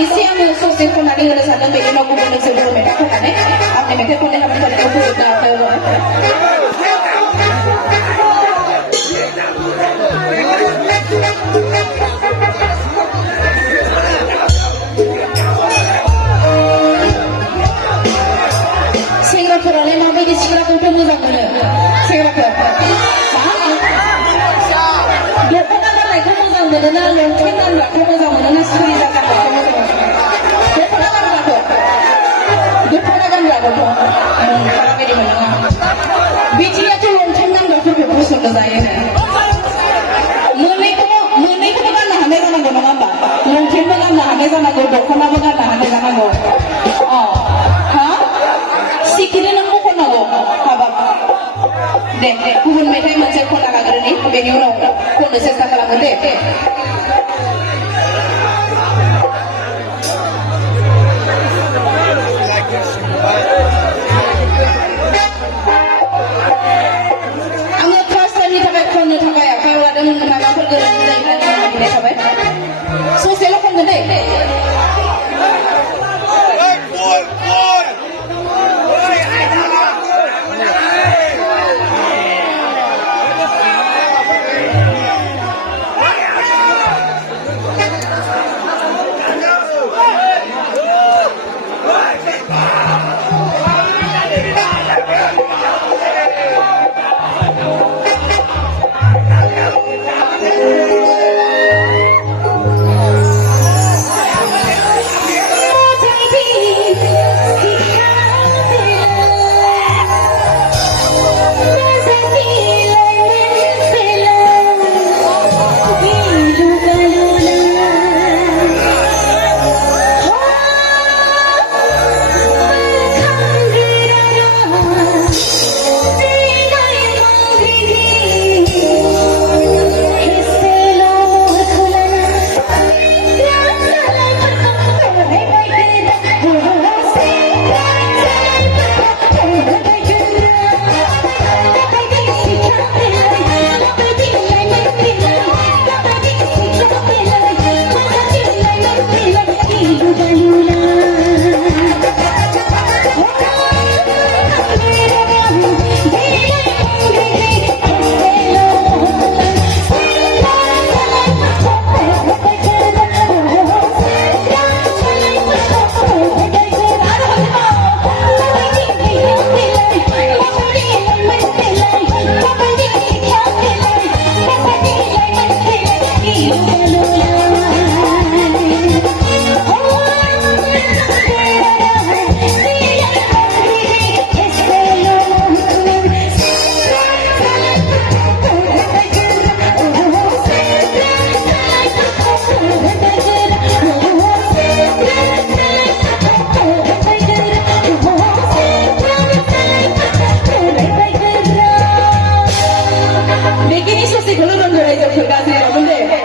एसे आङो ससे खननानै होनो सानदों बेनि उनाव गुबुन मोनसे बर' मेथाइ खननानै आंनि मेथाइ खननाय हाबाफारिखौ फोजोबनो सेंग्राफोरालाय माबायदि सिख्लाखौथ' मोजां मोनो सेंग्राफोर दख'ना गाननायखौ मोजां मोनोना लंपेन्ट गानग्राखौ मोजां मोनोना सुरिदार गानग्राखौ मोजां मोनो दख'ना गानग्राखौथ' माबायदि मोनो बिदियाथ' लंपेन्ट गानग्राफोरखौ पसन्द जायो मोननैखौबो गाननो हानाय जानांगौ नङा होमबा लंपेन्टबो गाननो हानाय जानांगौ दख'नाबो गाननो हानाय जानांगौ सिखिरि नों खननांगौ हाबाब दे गुबुन मेथाइ मोनसे खनना लाग्रोनि बेनि उनाव खननो सेस्था खालामो दे